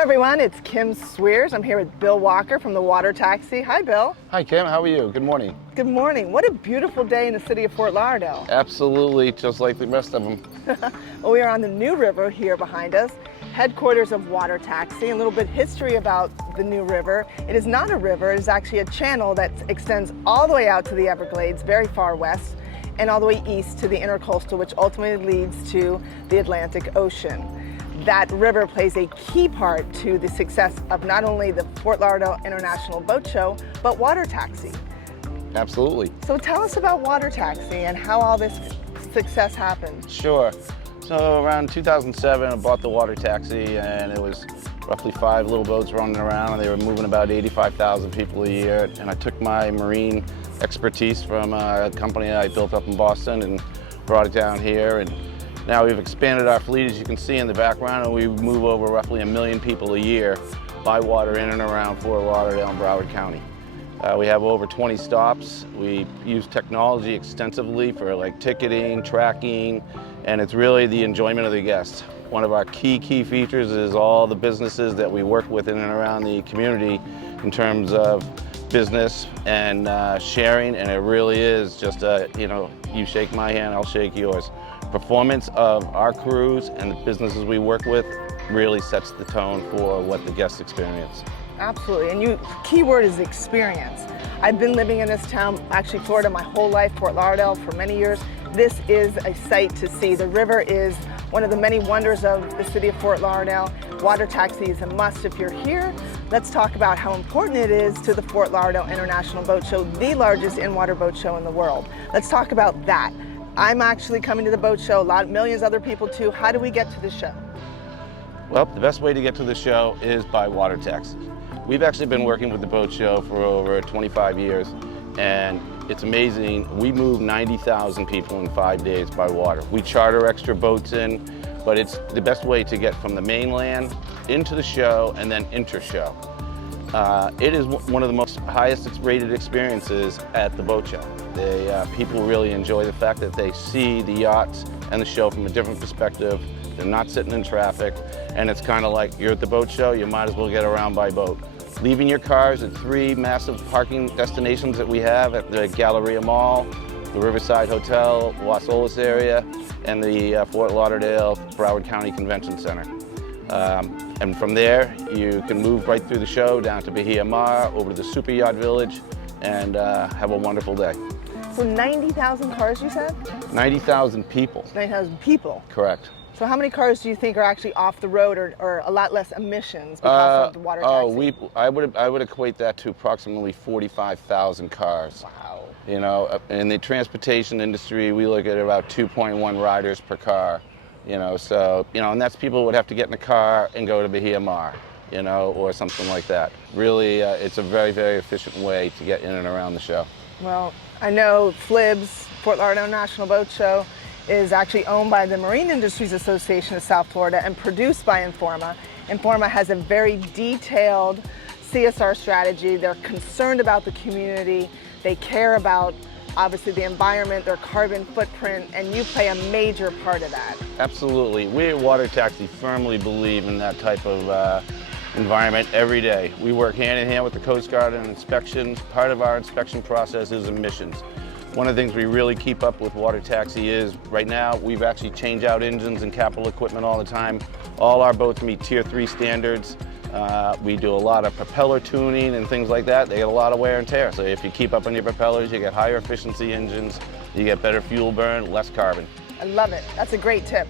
everyone, it's Kim Swears. I'm here with Bill Walker from the Water Taxi. Hi, Bill. Hi, Kim. How are you? Good morning. Good morning. What a beautiful day in the city of Fort Lauderdale. Absolutely, just like the rest of them. Well, we are on the New River here behind us, headquarters of Water Taxi. A little bit history about the New River. It is not a river. It is actually a channel that extends all the way out to the Everglades, very far west, and all the way east to the intercoastal, which ultimately leads to the Atlantic Ocean. That river plays a key part to the success of not only the Fort Lauderdale International Boat Show, but Water Taxi. Absolutely. So tell us about Water Taxi and how all this success happened. Sure. So around 2007, I bought the Water Taxi, and it was roughly 5 little boats running around, and they were moving about 85,000 people a year. And I took my marine expertise from a company I built up in Boston and brought it down here. And now we've expanded our fleet, as you can see in the background, and we move over roughly 1 million people a year by water in and around Fort Lauderdale and Broward County. We have over 20 stops. We use technology extensively for like ticketing, tracking, and it's really the enjoyment of the guests. One of our key features is all the businesses that we work with in and around the community in terms of business and sharing, and it really is just you shake my hand, I'll shake yours. Performance of our crews and the businesses we work with really sets the tone for what the guests experience. Absolutely, and key word is experience. I've been living in this town, actually Florida, my whole life, Fort Lauderdale for many years. This is a sight to see. The river is one of the many wonders of the city of Fort Lauderdale. Water Taxi is a must if you're here. Let's talk about how important it is to the Fort Lauderdale International Boat Show, the largest in-water boat show in the world. Let's talk about that. I'm actually coming to the boat show, millions of other people too. How do we get to the show? Well, the best way to get to the show is by Water Taxi. We've actually been working with the boat show for over 25 years, and it's amazing. We move 90,000 people in 5 days by water. We charter extra boats in, but it's the best way to get from the mainland into the show and then inter-show. It is one of the most highest rated experiences at the boat show. People really enjoy the fact that they see the yachts and the show from a different perspective. They're not sitting in traffic, and it's kind of like you're at the boat show, you might as well get around by boat. Leaving your cars at 3 massive parking destinations that we have at the Galleria Mall, the Riverside Hotel, Los Olas area, and the Fort Lauderdale Broward County Convention Center. And from there, you can move right through the show down to Bahia Mar, over to the Super Yacht Village, and have a wonderful day. So 90,000 cars, you said? 90,000 people. 90,000 people? Correct. So how many cars do you think are actually off the road or a lot less emissions because of the Water Taxi? I would equate that to approximately 45,000 cars. Wow. You know, in the transportation industry, we look at about 2.1 riders per car. And that's people who would have to get in the car and go to Bahia Mar, or something like that. Really, it's a very, very efficient way to get in and around the show. Well, I know FLIBS, Fort Lauderdale National Boat Show, is actually owned by the Marine Industries Association of South Florida and produced by Informa. Informa has a very detailed CSR strategy. They're concerned about the community. They care about, obviously, the environment, their carbon footprint, and you play a major part of that. Absolutely. We at Water Taxi firmly believe in that type of environment every day. We work hand in hand with the Coast Guard on inspections. Part of our inspection process is emissions. One of the things we really keep up with Water Taxi is, right now, we've actually changed out engines and capital equipment all the time. All our boats meet Tier 3 standards. We do a lot of propeller tuning and things like that. They get a lot of wear and tear. So if you keep up on your propellers, you get higher efficiency engines, you get better fuel burn, less carbon. I love it. That's a great tip.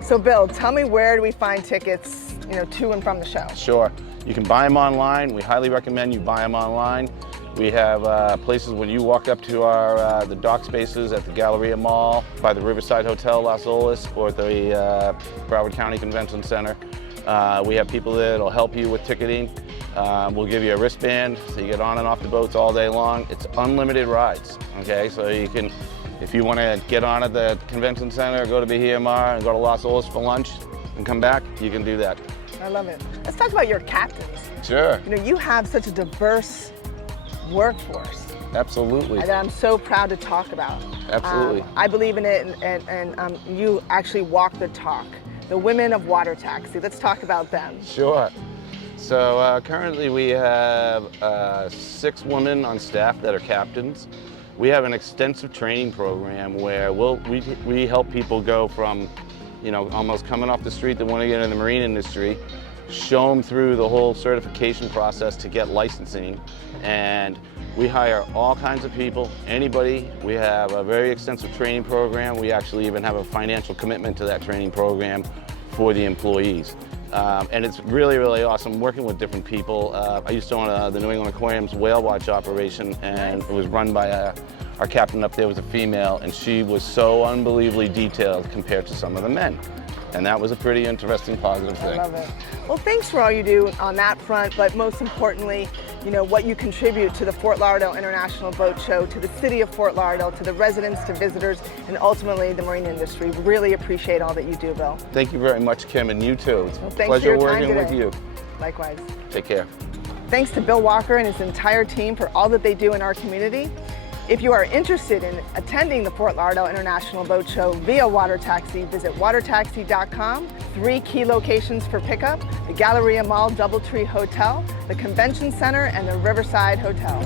So Bill, tell me, where do we find tickets, to and from the show? Sure. You can buy them online. We highly recommend you buy them online. We have places when you walk up to the dock spaces at the Galleria Mall, by the Riverside Hotel, Los Olas, or at the Broward County Convention Center. We have people there that'll help you with ticketing. We'll give you a wristband so you get on and off the boats all day long. It's unlimited rides, okay? So you can, if you want to get on at the convention center, go to Bahia Mar and go to Los Olas for lunch and come back, you can do that. I love it. Let's talk about your captains. Sure. You have such a diverse workforce. Absolutely. That I'm so proud to talk about. Absolutely. I believe in it, and you actually walk the talk. The women of Water Taxi. Let's talk about them. Sure. So currently we have 6 women on staff that are captains. We have an extensive training program where we help people go from, you know, almost coming off the street that want to get in the marine industry, show them through the whole certification process to get licensing. And we hire all kinds of people, anybody. We have a very extensive training program. We actually even have a financial commitment to that training program for the employees. And it's really, really awesome working with different people. I used to own the New England Aquarium's whale watch operation, and it was run by our captain up there was a female, and she was so unbelievably detailed compared to some of the men. And that was a pretty interesting, positive thing. I love it. Well, thanks for all you do on that front, but most importantly, you know, what you contribute to the Fort Lauderdale International Boat Show, to the city of Fort Lauderdale, to the residents, to visitors, and ultimately the marine industry. Really appreciate all that you do, Bill. Thank you very much, Kim, and you too. It's a Thanks pleasure for your time working with today. you. Likewise. Take care. Thanks to Bill Walker and his entire team for all that they do in our community. If you are interested in attending the Fort Lauderdale International Boat Show via water taxi, visit watertaxi.com. 3 key locations for pickup: the Galleria Mall Doubletree Hotel, the Convention Center, and the Riverside Hotel.